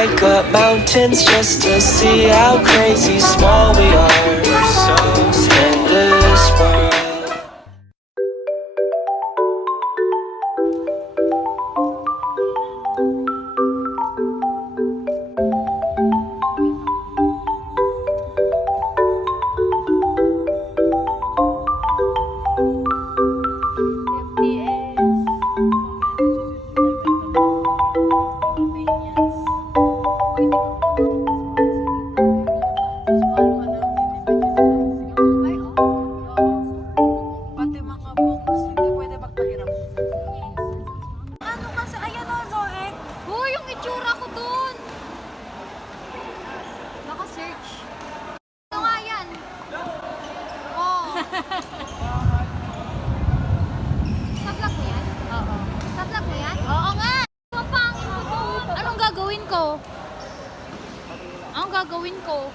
hike up mountains just to see how crazy small we are. In this world. Anong gagawin ko?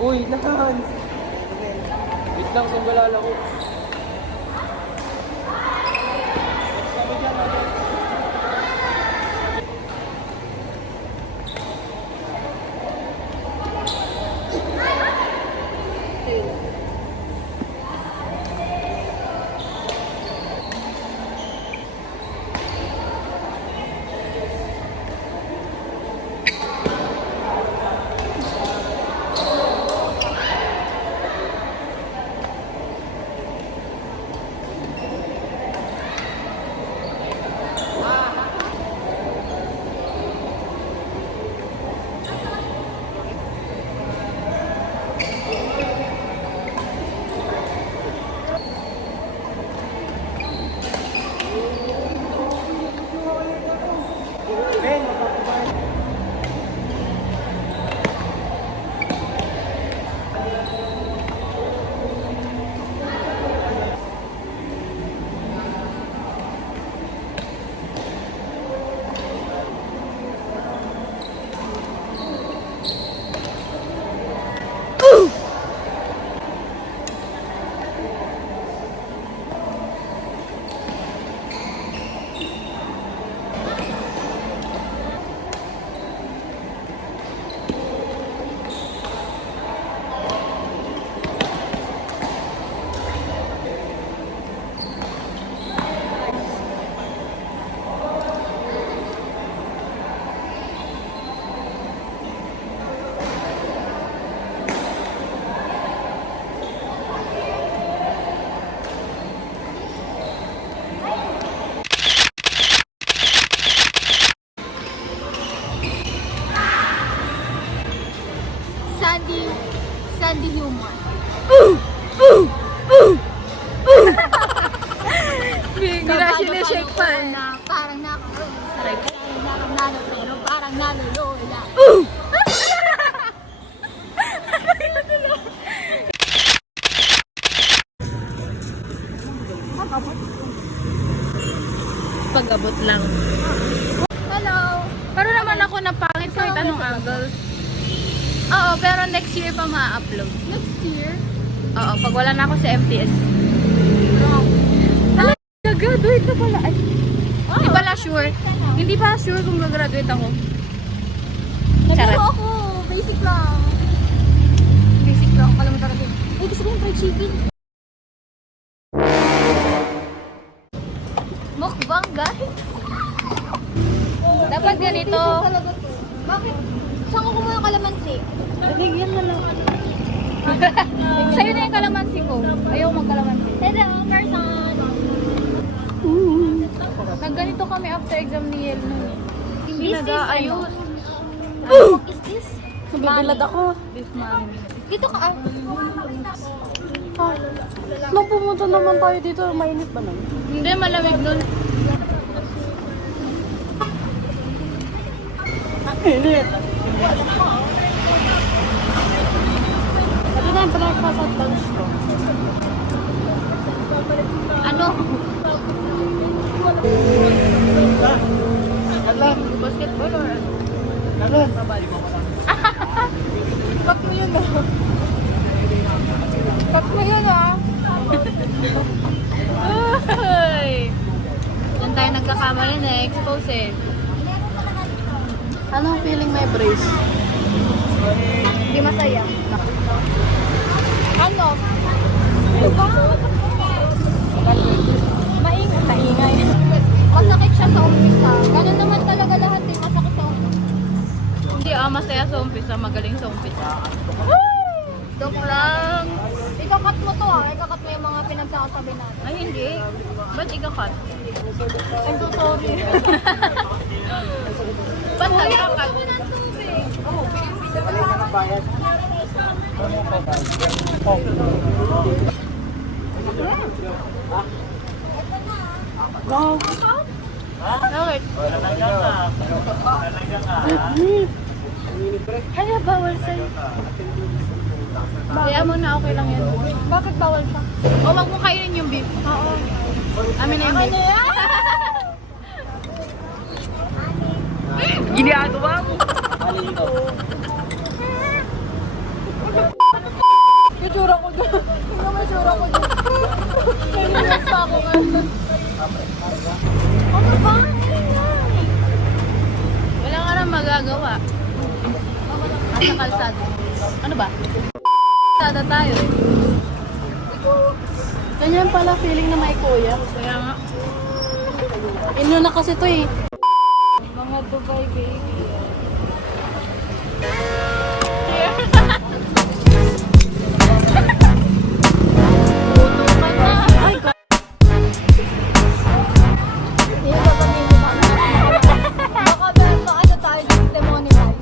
Uy, nahan! Wait lang, sunggalala ko. Sandy humor. Bigla sinashake pa. Parang nakakasaray. Parang naluluya. pag-abot lang. Hello! Pero naman ako napangit kahit anong angle. Oo, pero next year pa ma-upload. Next year? Oo, pag wala na ako sa MTS. Hala, graduate na pala. Ay, hindi pala sure. Hindi pa sure kung gagraduate ako. Nagano Charot. ako. Basic lang. Basic lang. Kala mo talaga yun. Ay, gusto ko yung fried chicken. Mukbang, guys. Dapat ganito. Bakit? Saan ko kumuha yung kalamansi? Bigyan mo lang. Sa'yo na yung kalamansi ko. Ayaw magkalamansi. Hello, person. Nagganito kami after exam ni Yel nun. Hindi This is nag-aayos. What is this? Nabibilad ako. This mommy. Dito ka. Nung pumunta naman tayo dito, mainit ba naman? Hindi, malamig nun. Init. Ito na yung breakfast at lunch ko. Ano? Basketball or ano? Cut mo yun ah. Cut mo yun ah. Ay! Yan tayo nagkakamali na expose eh. Anong feeling may brace? Hindi masaya. Ano? Maingay. Masakit siya sa umpisa. Ganun naman talaga lahat eh. Masakit sa umpisa. Hindi masaya sa umpisa, magaling sa umpisa. Joke lang. Ikakat mo to ah. Ikakat mo yung mga pinagsasabi natin. Ay hindi. Ba't ikakat? I'm so sorry. Ba't nagkakat? Bakit? Kaya bawal sa'yo. Kaya mo na okay lang yan. Bakit bawal pa? O wag mo kainin yung beef. Oo. Amin na yung beef. Ginagawa mo. Yung tsura ko dyan. Tingnan mo yung tsura ko dyan. Nanilas pa ako ngayon. Ano ba? Wala nga rin magagawa. Nasa kalsada. Ano ba? Kalsada tayo eh. Ganyan pala feeling na may kuya. Kaya nga. Ino na kasi to eh. Mga Dubai baby. Yung sasabihin mo ba? Baka ano tayo demonetize.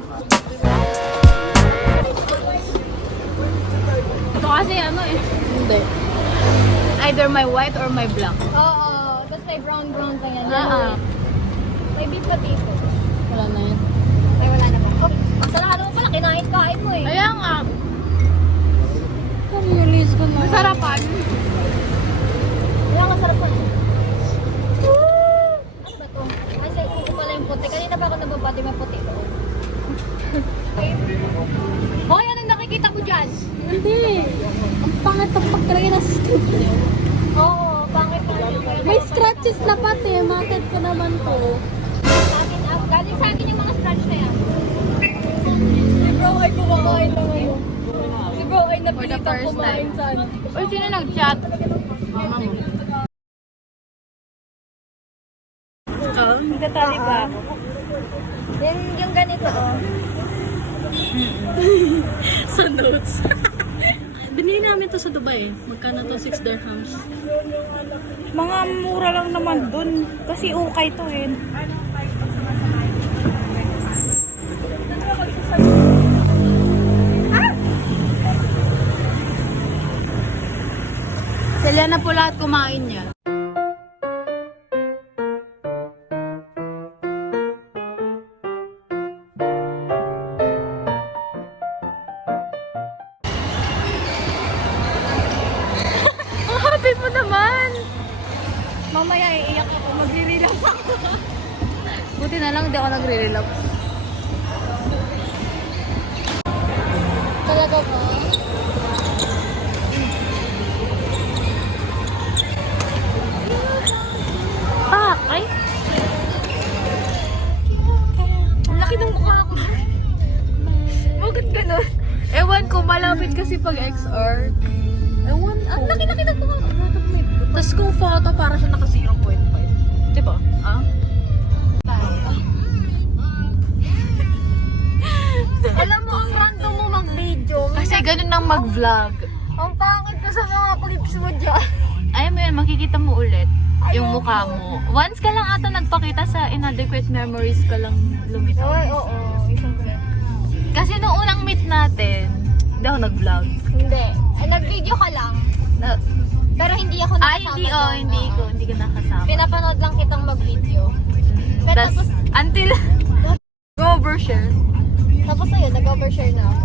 Ito kasi ano eh. Hindi. Either my white or my black. Oo. Tapos may brown pa yan. May beef potato. Wala na yan. Ay, wala na ba? Oh, masarap mo pala. Kinain mo eh. Kaya nga. Release ko na. Masarapan. Kaya nga sarap po. Ano ba to? Ay, sa ko pala yung puti. Kanina pa ako nababati may puti ko. Hoy, anong nakikita ko dyan? Hindi. Ang pangit ang pagkalagay ng skin. Oo, pangit na. May scratches na pati. Market ko naman to. Galing sa akin yung mga scratch na yan. Si bro ay kumakain ng ano. Si bro ay For the napilitan first kumain time. sa ano. Uy, sino nag-chat? Mama mo. Nagtatali ba ako? Yung ganito oh. Sa notes. Binili namin to sa Dubai eh. Magkano to? 6 dirhams. Mga mura lang naman dun. Kasi ukay to eh. Sila na po lahat kumain niya. Ang happy mo naman! Mamaya iiyak ako, magre-relax ako. Buti na lang, hindi ako nagre-relax. Talaga ba? Ah, ay! Ang laki ng mukha ko. Bakit ganun? Ewan ko, malapit kasi pag XR. Ewan ko. Ang laki-laki ng mukha ko. Tapos kung photo, para siya naka 0.5. Diba? Ah? Alam mo, ang random mo mag-video. Kasi ganun nang mag-vlog. Ang pangit ko sa mga clips mo dyan. Ayaw mo yan, makikita mo ulit yung mukha mo. Once ka lang ata nagpakita sa inadequate memories ka lang lumitaw. Ay, oo. Isang clip. Kasi nung unang meet natin, hindi ako nag-vlog. Hindi. Nag-video ka lang. Na, Pero hindi ako nakasama. hindi ko nakasama. Pinapanood lang kitang mag-video. Pero Tas, tapos, until, go overshare. tapos ayun, nag-overshare na ako.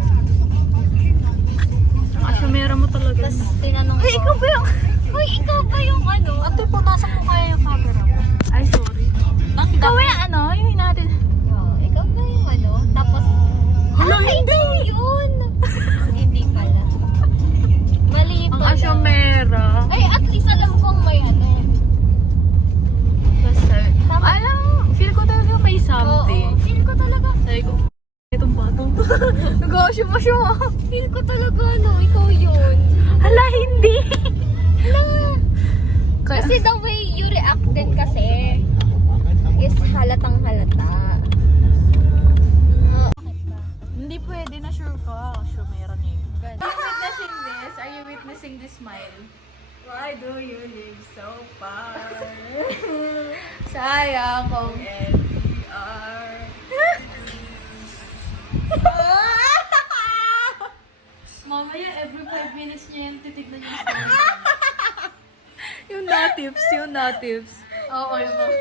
Ang asyomera mo talaga. Tapos tinanong ko. Ikaw ba yung, Uy, ikaw ba yung ano? Ate, punasan mo kaya yung camera mo. ay sorry. Ikaw ba yung ano, yung natin. Oo, ikaw ba yung ano? Tapos, hindi yun! Hindi pala. Mali Ang pala. asyomera. Ay, at least alam kong may ano. Basta, Tama. alam, feel ko talaga may something. Oo, feel ko talaga. Sabi ko, itong batong to. Nag-asyum-asyum ako. Feel ko talaga, no, ikaw yun. Hala, hindi. Kasi the way you react din kasi is halatang halata. Hindi pwede na sure ka. Sure meron eh. Are you witnessing this? Are you witnessing this smile? Why do you live so far? Sayang kung NPR. Mamaya every 5 minutes niya yung titignan niya yung story. yung natives. Oo, yung mga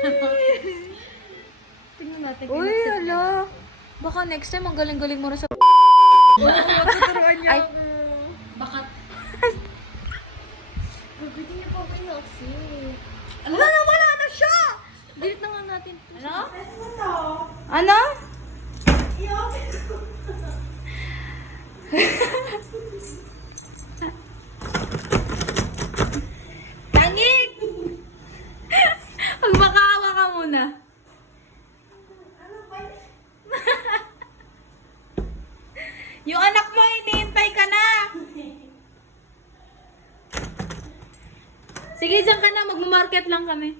Tingnan natin. Uy, ala. Baka next time ang galing-galing mo na sa Ay, Bakat. Gagawin niyo pa ako yung Noxy. wala na siya! Delete na nga natin. Ano? Ano? Tangik! Magmakaawa ka muna. Yung anak mo, hinihintay ka na! Sige, dyan ka na. Magmamarket lang kami.